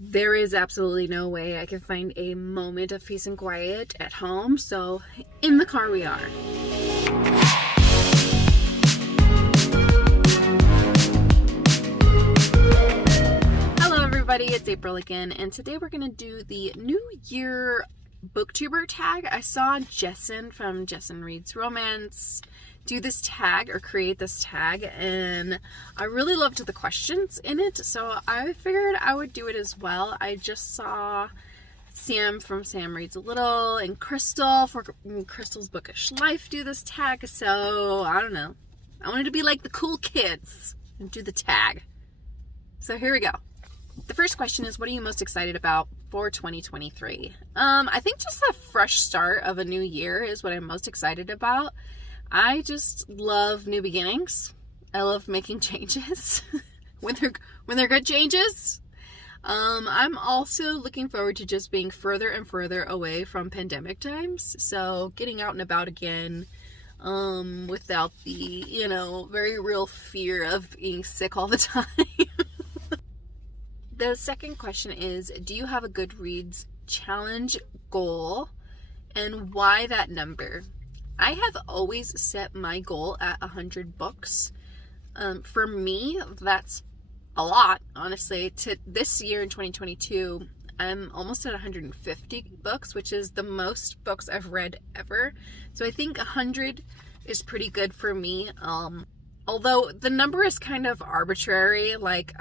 there is absolutely no way I can find a moment of peace and quiet at home, so in the car we are. Hello everybody, it's April again, and today we're going to do the New Year Booktuber Tag. I saw Jesson from Jesson Reads Romance do this tag or create this tag, and I really loved the questions in it, so I figured I would do it as well. I just saw Sam from Sam Reads a Little and Crystal for Crystal's Bookish Life do this tag, so I don't know. I wanted to be like the cool kids and do the tag. So here we go. The first question is, what are you most excited about for 2023? I think just a fresh start of a new year is what I'm most excited about. I just love new beginnings. I love making changes when they're good changes. I'm also looking forward to just being further and further away from pandemic times. So getting out and about again, without the, very real fear of being sick all the time. The second question is, do you have a Goodreads challenge goal, and why that number? I have always set my goal at 100 books. For me, that's a lot, honestly. To this year in 2022, I'm almost at 150 books, which is the most books I've read ever. So I think 100 is pretty good for me. Although the number is kind of arbitrary. Like,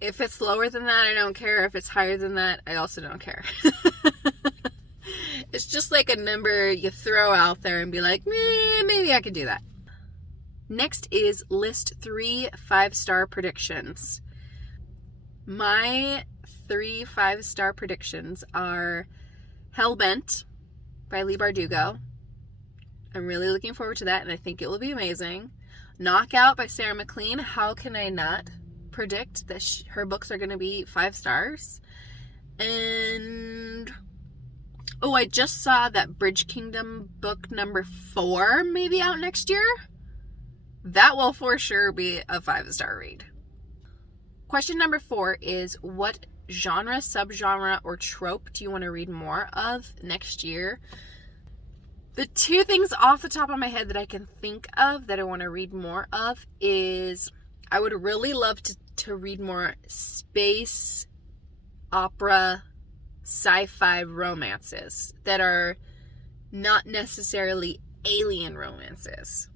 if it's lower than that, I don't care. If it's higher than that, I also don't care. It's just like a number you throw out there and be like, maybe I could do that. Next is list 3 5-star predictions. My 3 5-star predictions are Hellbent by Leigh Bardugo. I'm really looking forward to that, and I think it will be amazing. Knockout by Sarah McLean. How can I not predict that her books are going to be 5 stars? And I just saw that Bridge Kingdom book number 4 may be out next year. That will for sure be a 5-star read. Question number 4 is, what genre, subgenre, or trope do you want to read more of next year? The 2 things off the top of my head that I can think of that I want to read more of is, I would really love to read more space opera sci-fi romances that are not necessarily alien romances.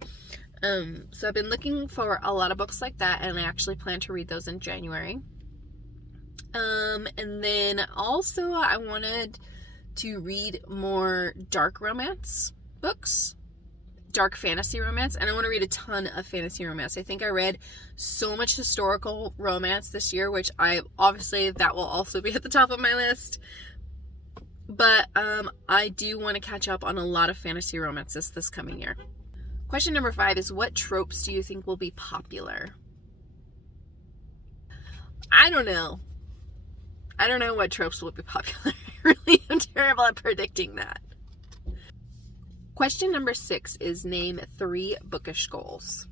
So I've been looking for a lot of books like that, and I actually plan to read those in January. And then also I wanted to read more dark romance books, dark fantasy romance, and I want to read a ton of fantasy romance. I think I read so much historical romance this year, which obviously that will also be at the top of my list. But I do want to catch up on a lot of fantasy romances this coming year. Question number 5 is, what tropes do you think will be popular? I don't know. I don't know what tropes will be popular. I really am terrible at predicting that. Question number 6 is, name 3 bookish goals.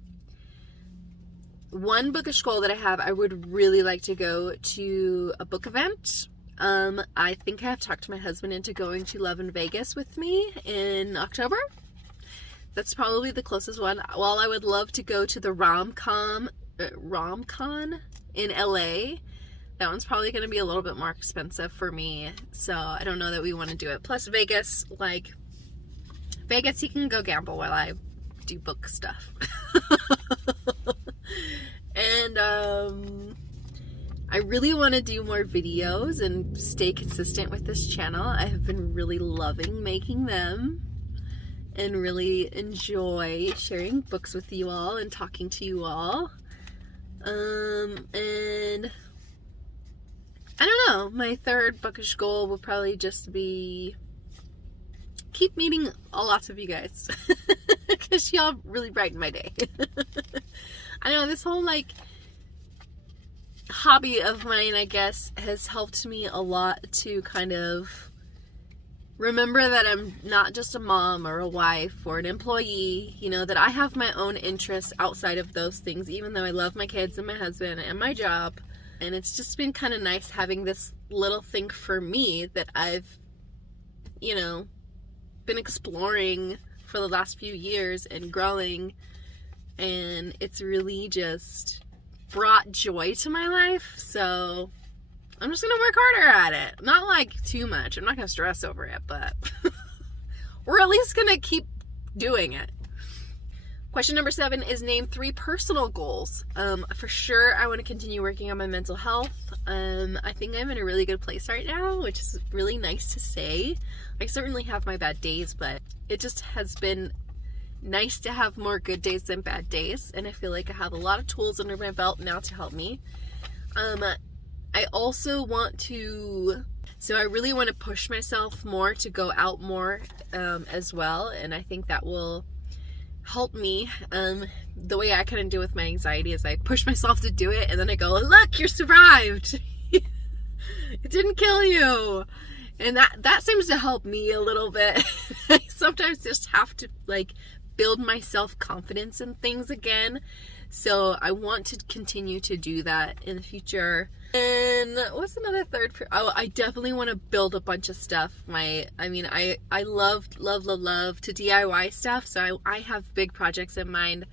One bookish goal that I have, I would really like to go to a book event. I think I have talked my husband into going to Love in Vegas with me in October. That's probably the closest one. While I would love to go to the RomCon in LA, that one's probably going to be a little bit more expensive for me. So I don't know that we want to do it. Plus Vegas, he can go gamble while I do book stuff. And I really want to do more videos and stay consistent with this channel. I have been really loving making them and really enjoy sharing books with you all and talking to you all. And I don't know, my 3rd bookish goal will probably just be keep meeting lots of you guys, because y'all really brighten my day. I know this whole hobby of mine, I guess, has helped me a lot to kind of remember that I'm not just a mom or a wife or an employee, you know, that I have my own interests outside of those things. Even though I love my kids and my husband and my job, And it's just been kind of nice having this little thing for me that I've, you know, been exploring for the last few years and growing. And it's really just brought joy to my life. So I'm just going to work harder at it. Not like too much. I'm not going to stress over it, but we're at least going to keep doing it. Question number 7 is name 3 personal goals. For sure, I want to continue working on my mental health. I think I'm in a really good place right now, which is really nice to say. I certainly have my bad days, but it just has been nice to have more good days than bad days. And I feel like I have a lot of tools under my belt now to help me. I also want to... So I really want to push myself more to go out more as well. And I think that will help me. The way I kind of deal with my anxiety is I push myself to do it and then I go, look, you survived. It didn't kill you. And that seems to help me a little bit. I sometimes just have to like build my self-confidence in things again. So I want to continue to do that in the future. And what's another third? I definitely want to build a bunch of stuff. I love to DIY stuff. So I have big projects in mind.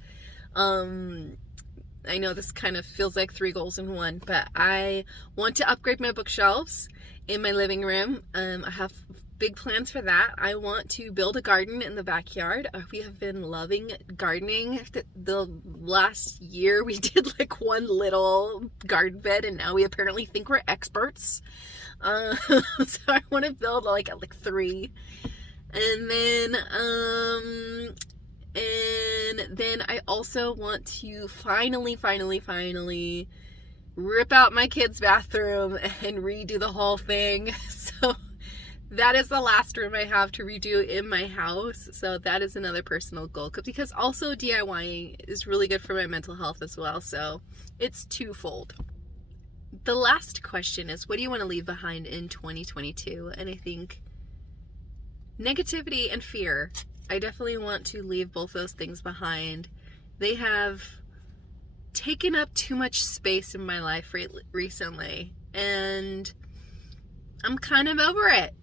I know this kind of feels like 3 goals in one, but I want to upgrade my bookshelves in my living room. I have big plans for that. I want to build a garden in the backyard. We have been loving gardening. The last year we did like one little garden bed and now we apparently think we're experts. So I want to build like 3. And then I also want to finally rip out my kids' bathroom and redo the whole thing. So that is the last room I have to redo in my house. So that is another personal goal, because also DIYing is really good for my mental health as well. So it's twofold. The last question is, what do you want to leave behind in 2022? And I think negativity and fear. I definitely want to leave both those things behind. They have taken up too much space in my life recently. And I'm kind of over it.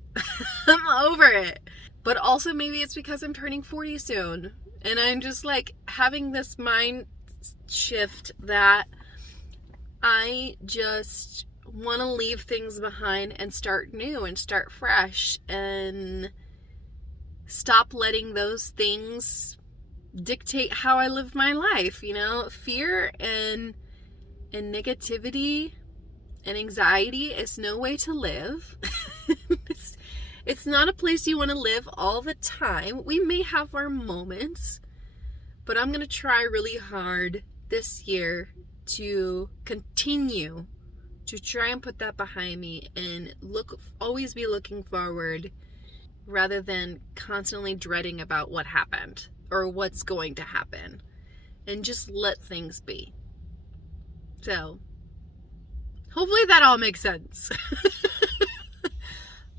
I'm over it. But also maybe it's because I'm turning 40 soon. And I'm just like having this mind shift that I just want to leave things behind and start new and start fresh and stop letting those things dictate how I live my life. You know, fear and negativity and anxiety is no way to live. It's not a place you want to live all the time. We may have our moments, but I'm going to try really hard this year to continue to try and put that behind me and always be looking forward rather than constantly dreading about what happened or what's going to happen, and just let things be. So hopefully that all makes sense.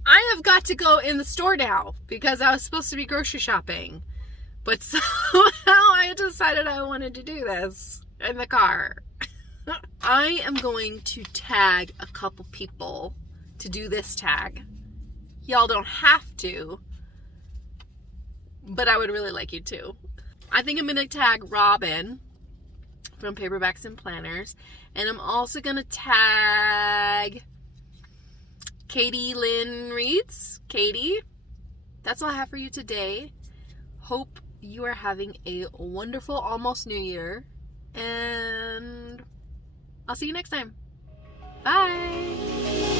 I have got to go in the store now because I was supposed to be grocery shopping, but somehow I decided I wanted to do this in the car. I am going to tag a couple people to do this tag. Y'all don't have to, but I would really like you to. I think I'm going to tag Robin from Paperbacks and Planners, and I'm also going to tag Katie Lynn Reads. Katie, that's all I have for you today. Hope you are having a wonderful almost New Year, and I'll see you next time. Bye.